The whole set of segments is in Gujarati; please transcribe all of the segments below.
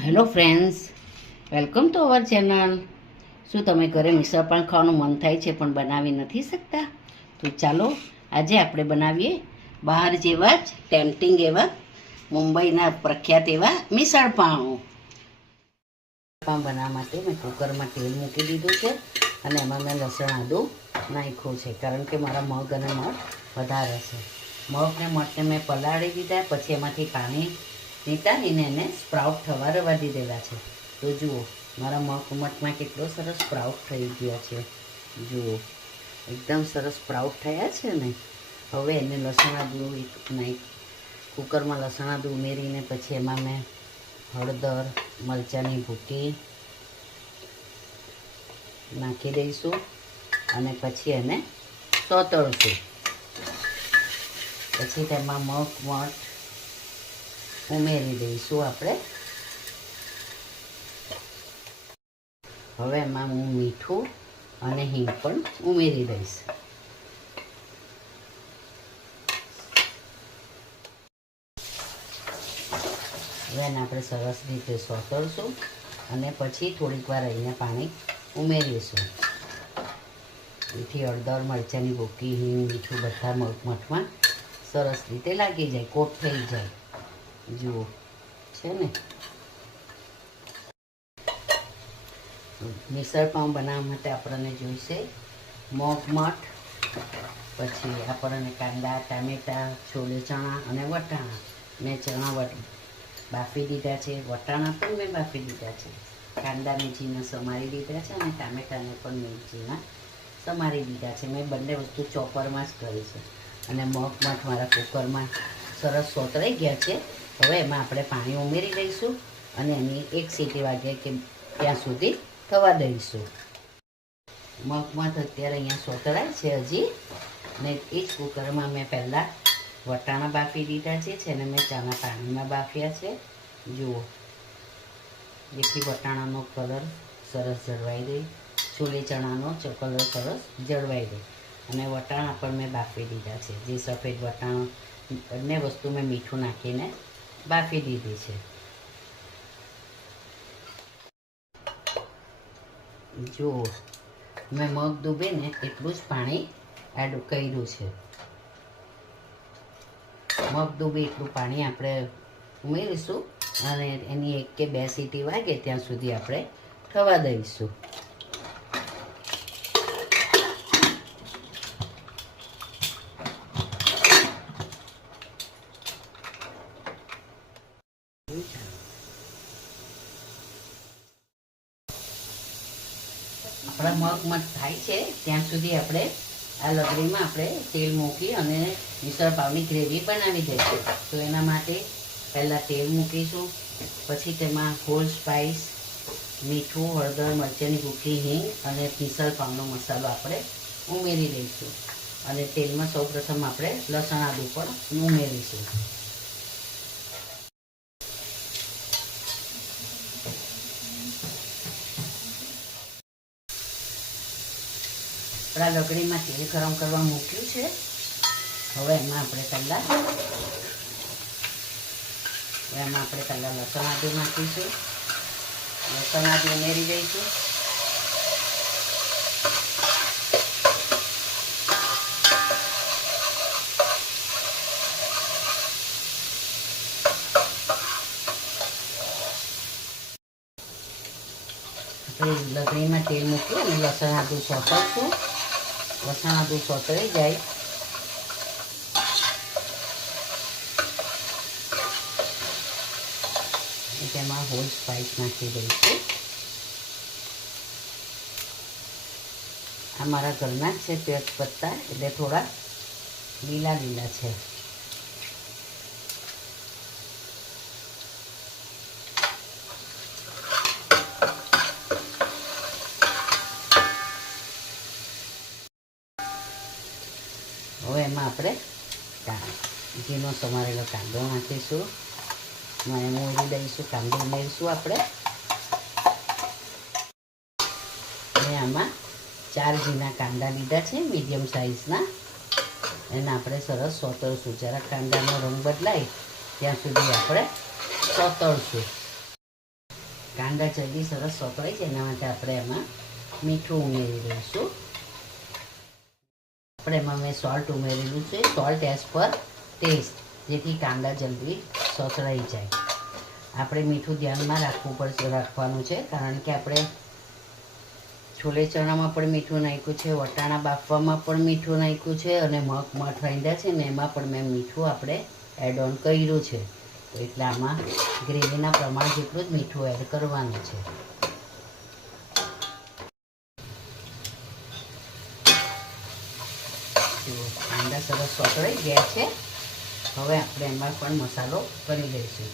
Hello friends, welcome to our channel. શું તમે ઘરે મિસળ પાઉં ખાવાનું મન થાય છે પણ બનાવી નથી શકતા? તો ચાલો આજે આપણે બનાવીએ બહાર જેવા જ ટેમ્પટિંગ એવા મુંબઈના પ્રખ્યાત એવા મિસળ પાઉં. બનાવવા માટે મેં કુકરમાં તેલ મૂકી દીધું છે અને એમાં મેં લસણ આદું નાખ્યું છે, કારણ કે મારા મગ અને મઠ વધારે છે. મગને મઠને મેં પલાળી દીધા, પછી એમાંથી પાણી નીકાળીને એને સ્પ્રાઉટ થવા રવા દીધેલા છે. તો જુઓ, મારા મગ મઠમાં કેટલો સરસ સ્પ્રાઉટ થઈ ગયા છે. જુઓ, એકદમ સરસ સ્પ્રાઉટ થયા છે ને. હવે એને લસણ આદું કુકરમાં લસણ આદું ઉમેરીને પછી એમાં મેં હળદર, મરચાંની ભૂકી નાખી દઈશું અને પછી એને સોતળશું. પછી તેમાં મગ મઠ ઉમેરી દઈશું આપણે. હવે એમાં હું મીઠું અને હિંગ પણ ઉમેરી દઈશ. હવે એને આપણે સરસ રીતે સોતળશું અને પછી થોડીક વાર રહીને પાણી ઉમેરીશું. એથી હળદર, મરચાંની ભૂકી, હિંગ, મીઠું બધા મઠમાં સરસ રીતે લાગી જાય, કોટ થઈ જાય. જુઓ છે ને. મિસળ પાઉં બનાવવા માટે આપણને જોઈશે મગ મઠ, પછી આપણને કાંદા, ટામેટાં, છોલે ચણા અને વટાણા. મેં ચણા બાફી દીધા છે, વટાણા પણ મેં બાફી દીધા છે, કાંદાને ઝીણા સમારી દીધા છે અને ટામેટાને પણ મેં ઝીણા સમારી દીધા છે. મેં બંને વસ્તુ ચોપરમાં જ કરી છે. અને મગ મઠ મારા કુકરમાં સરસ સોતરાઈ ગયા છે. હવે એમાં આપણે પાણી ઉમેરી દઈશું અને એની એક સીટી વાગે કે ત્યાં સુધી થવા દઈશું. મગ મઠ અત્યારે અહીંયા સોતરાય છે હજી, ને એ જ કુકરમાં મેં પહેલાં વટાણા બાફી દીધા છે, જેને મેં ચાના પાણીમાં બાફ્યા છે. જુઓ, જેથી વટાણાનો કલર સરસ જળવાઈ રહે, છોલે ચણાનો કલર સરસ જળવાઈ રહે. અને વટાણા પણ મેં બાફી દીધા છે, જે સફેદ વટાણા, બંને વસ્તુ મેં મીઠું નાખીને બાફી દીધી છે. જુઓ, મેં મગ ડૂબે ને એટલું જ પાણી એડ કર્યું છે. મગ ડૂબે એટલું પાણી આપણે ઉમેરીશું અને એની 1 કે 2 સીટી વાગે ત્યાં સુધી આપણે થવા દઈશું. આપણા મગ મઠ થાય છે ત્યાં સુધી આપણે આ લગડીમાં આપણે તેલ મૂકી અને મિસળ પાવની ગ્રેવી બનાવી દઈશું. તો એના માટે પહેલાં તેલ મૂકીશું, પછી તેમાં હોલ સ્પાઈસ, મીઠું, હળદર, મરચાંની ભૂકી, હિંગ અને મિસળ પાવનો મસાલો આપણે ઉમેરી દઈશું. અને તેલમાં સૌપ્રથમ આપણે લસણ આદું પણ ઉમેરીશું. આપણા લગડીમાં તેલ ગરમ કરવા મૂક્યું છે. હવે એમાં આપણે પહેલાં લસણ આદું નાખીશું. લસણ આદું ઉમેરી દઈશું. આપણે લગડીમાં તેલ મૂકી અને લસણ આદું સોતરશું. લસણ આદું સોતરાઈ જાય તેમાં હોલ સ્પાઈસ નાખી દઈશું. આ મારા ઘરના જ છે તેજ પત્તા, એટલે થોડા લીલા લીલા છે. હવે એમાં આપણે ઝીણો સમારેલો કાંદો નાખીશું. ઉમેરી દઈશું, કાંદો ઉમેરીશું આપણે. અને આમાં 4 ઝીણા કાંદા લીધા છે, મીડિયમ સાઇઝના. એને આપણે સરસ સોતરશું. જરા કાંદાનો રંગ બદલાય ત્યાં સુધી આપણે સોતરશું. કાંદા જલ્દી સરસ સોતરાઈ જાય એના માટે આપણે એમાં મીઠું ઉમેરી દઈશું. આપણે એમાં મેં સોલ્ટ ઉમેરેલું છે, સોલ્ટ એઝ પર ટેસ્ટ, જેથી કાંદા જલ્દી સોતરાઈ જાય. આપણે મીઠું ધ્યાનમાં રાખવાનું છે, કારણ કે આપણે છોલે ચણામાં પણ મીઠું નાખ્યું છે, વટાણા બાફવામાં પણ મીઠું નાખ્યું છે, અને મગ મઠ રાંધ્યા છે ને એમાં પણ મેં મીઠું આપણે એડ ઓન કર્યું છે. તો એટલે આમાં ગ્રેવીના પ્રમાણ જેટલું જ મીઠું એડ કરવાનું છે. કાંદા સરસ સોતરાઈ ગયા છે. હવે આપણે એમાં પણ મસાલો કરી દઈશું.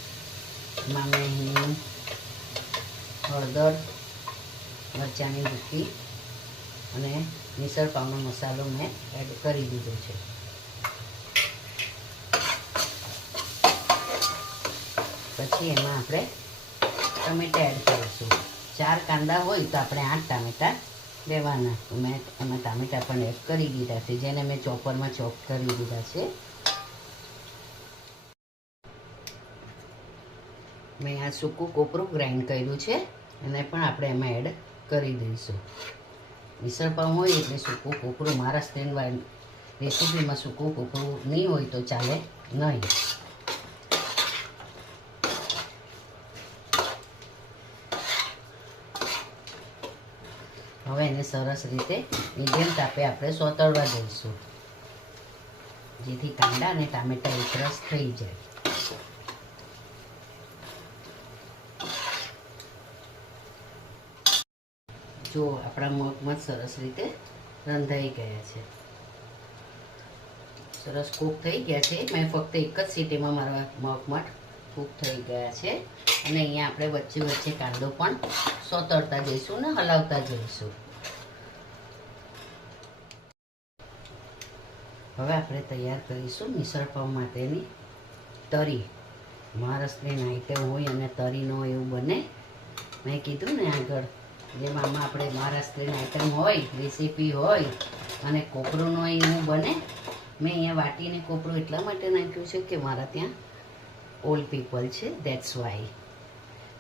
એમાં મેં હિંગ, હળદર, મરચાંની ભૂકી અને મિસળ પાવનો મસાલો મેં એડ કરી દીધો છે. પછી એમાં આપણે ટમેટા એડ કરીશું. 4 કાંદા હોય તો આપણે 8 ટામેટા લેવાના. મેં એમાં ટામેટા પણ એડ કરી દીધા છે, જેને મેં ચોપરમાં ચોપ કરી દીધા છે. મેં આ સૂકું કોપરું ગ્રાઇન્ડ કર્યું છે, એને પણ આપણે એમાં એડ કરી દઈશું. મિસળ પાવ હોય એટલે સૂકું કોપરું, મહારાષ્ટ્રીયન રેસીપીમાં સૂકું કોપરું નહીં હોય તો ચાલે નહીં. હવે એને સરસ રીતે મીડિયમ તાપે આપણે સોતરવા દઈશું, જેથી કાંદા અને ટામેટા એકરસ થઈ જાય. જો આપણા મગમઠ સરસ રીતે રંધાઈ ગયા છે, સરસ કૂક થઈ ગયા છે. મેં ફક્ત એક જ સીટીમાં મારા મગમઠ કૂક થઈ ગયા છે. અને અહીંયા આપણે વચ્ચે વચ્ચે કાંદો પણ સોતરતા જઈશું ને હલાવતા જઈશું. હવે આપણે તૈયાર કરીશું મિસળ પાવ માટેની તરી. મહારાષ્ટ્રીયન આઈટમ હોય અને તરી ન હોય એવું બને. મેં કીધું ને આગળ, જેમ આમાં આપણે મહારાષ્ટ્રીયન આઈટમ હોય, રેસીપી હોય અને કોપરું ન હોય એવું બને. મેં અહીંયા વાટીને કોપરું એટલા માટે નાખ્યું છે કે મારા ત્યાં ઓલ્ડ પીપલ છે, દેટ્સ વાય.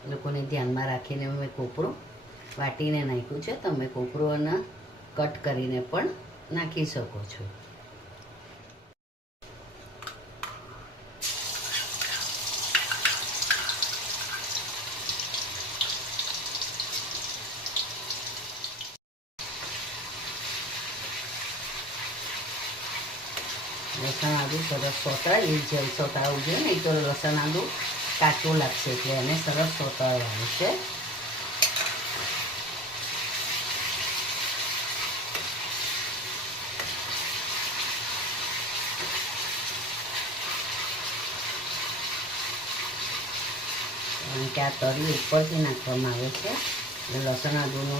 એ લોકોને ધ્યાનમાં રાખીને મેં કોપરું વાટીને નાખ્યું છે. તમે કોપરું અને કટ કરીને પણ નાખી શકો છો. લસણ આદું સરસ સોતરાય, એ જેલ સોતરાવું જોઈએ, નહીં તો લસણ આદું કાચું લાગશે, એટલે એને સરસ સોતરવાનું છે. કારણ કે આ તરી ઉપરથી નાખવામાં આવે છે, એટલે લસણ આદુનો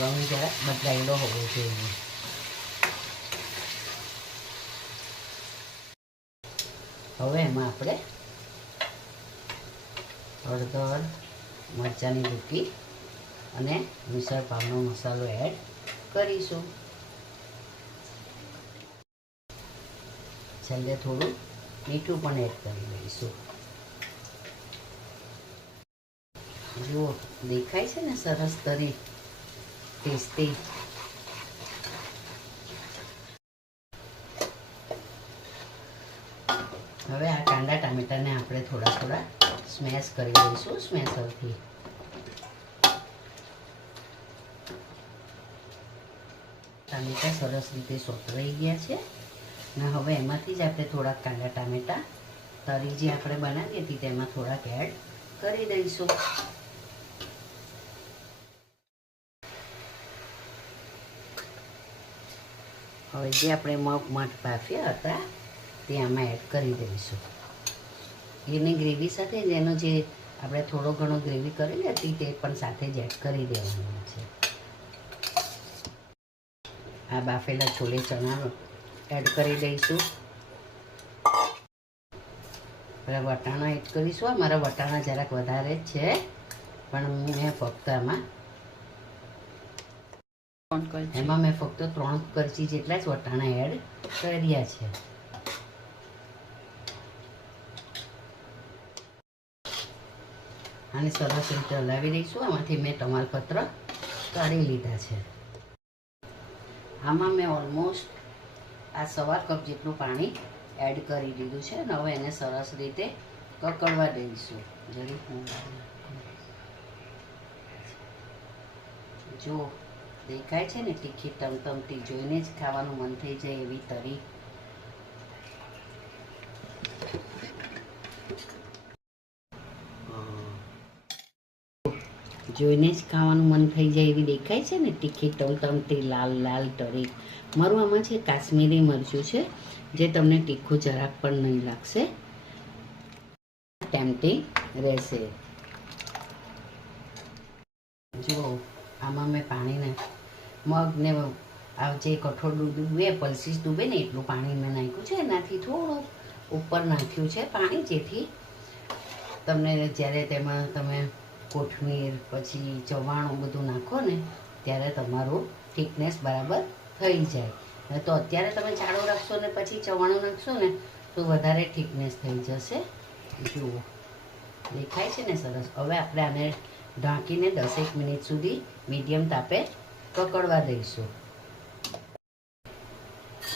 રંગ જરા બદલાયેલો હોવો જોઈએ. હવે એમાં આપણે હળદર, મરચાંની ભૂકી અને મિસળ પાવનો મસાલો એડ કરીશું. છેલ્લે થોડું મીઠું પણ એડ કરી દઈશું. જુઓ, દેખાય છે ને સરસ તરી, ટેસ્ટી. હવે આ કાંદા ટામેટાને આપણે થોડા થોડા સ્મેશ કરી દઈશું સ્મેશરથી. ટામેટા સરસ રીતે સોતરાઈ ગયા છે, અને હવે એમાંથી જ આપણે થોડાક કાંદા ટામેટા તરી જે આપણે બનાવી હતી તેમાં થોડાક એડ કરી દઈશું. હવે જે આપણે મગમઠ બાફ્યા હતા તે આમાં એડ કરી દઈશું. એની ગ્રેવી સાથે જ એનો જે આપણે થોડો ઘણો ગ્રેવી કરેલી હતી તે પણ સાથે જ એડ કરી દેવાનું છે. આ બાફેલા છોલે ચણા એડ કરી દઈશું. આપણે વટાણા એડ કરીશું. આ મારા વટાણા જરાક વધારે જ છે, પણ મેં ફક્ત એમાં મેં ફક્ત 3 કરચી જેટલા જ વટાણા એડ કર્યા છે. આને સરસ રીતે હલાવી દઈશું. આમાંથી મેં તમાલપત્ર કાઢી લીધા છે. આમાં મેં ઓલમોસ્ટ આ 1/4 કપ જેટલું પાણી એડ કરી દીધું છે અને હવે એને સરસ રીતે કકડવા દઈશું. જો દેખાય છે ને તીખી ટમટમતી, જોઈને જ ખાવાનું મન થઈ જાય એવી તરી. જોઈને જ ખાવાનું મન થઈ જાય એવી દેખાય છે ને તીખી ટમટમતી લાલ લાલ તરી. મારું આમાં છે કાશ્મીરી મરચું છે, જે તમને તીખું જરાક પણ નહીં લાગશે, ટેમ્પટિંગ રહેશે. જો આમાં મેં પાણીને મગને આ જે કઠોળ ડૂબે, પલ્સીસ ડૂબે ને એટલું પાણી મેં નાખ્યું છે. એનાથી થોડું ઉપર નાખ્યું છે પાણી, જેથી તમને જ્યારે તેમાં તમે કોથમીર પછી ચવાણું બધું નાખો ને ત્યારે તમારું થિકનેસ બરાબર થઈ જાય. તો અત્યારે તમે જાડો રાખશો ને પછી ચવાણું નાખશો ને તો વધારે થિકનેસ થઈ જશે. જુઓ દેખાય છે ને સરસ. હવે આપણે આને ઢાંકીને 10 મિનિટ સુધી મીડિયમ તાપે કકડવા દઈશું.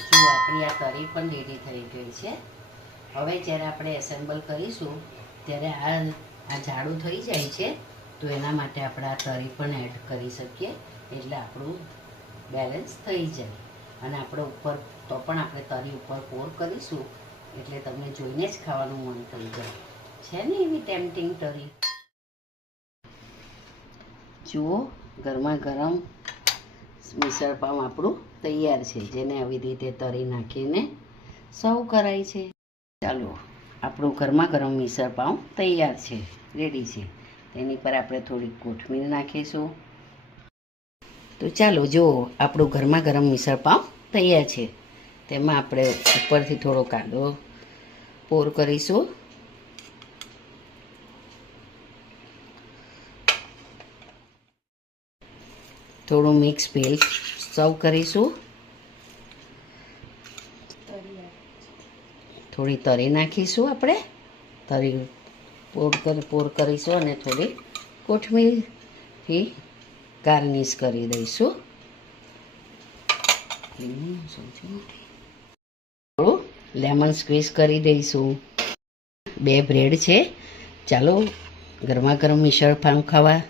જો આપણી આ તરી પણ રેડી થઈ ગઈ છે. હવે જ્યારે આપણે એસેમ્બલ કરીશું ત્યારે આ જાડું થઈ જાય છે, તો એના માટે આપણે આ તરી પણ એડ કરી શકીએ, એટલે આપણું બેલેન્સ થઈ જાય. અને આપણે ઉપર તો પણ આપણે તરી ઉપર પોર કરીશું એટલે તમને જોઈને જ ખાવાનું મન થઈ જાય. છે ને એવી ટેમ્પટિંગ તરી. જુઓ ગરમા ગરમ મિસળ પાવ આપણું તૈયાર છે, જેને આવી રીતે તરી નાખીને સર્વ કરાય છે. ચાલો આપણું ગરમા ગરમ મિસળ પાવ તૈયાર છે, રેડી છે. તેની પર આપણે થોડીક કોથમીર નાખીશું. તો ચાલો જુઓ આપણું ગરમા ગરમ મિસળ પાવ તૈયાર છે. તેમાં આપણે ઉપરથી થોડો કાંદો પોર કરીશું. થોડું મિક્સ ભેલ સર્વ કરીશું. થોડી તરી નાખીશું, આપણે તરી પોર કરીશું અને થોડી કોથમીરથી ગાર્નિશ કરી દઈશું. થોડું લેમન સ્ક્વીઝ કરી દઈશું. 2 બ્રેડ છે. ચાલો ગરમા ગરમ મિસળ પાવ ખાવા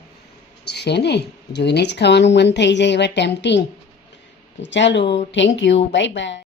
છે ને, જોઈને જ ખાવાનું મન થઈ જાય એવા ટેમ્પટિંગ. તો ચાલો, થેન્ક યુ, બાય બાય.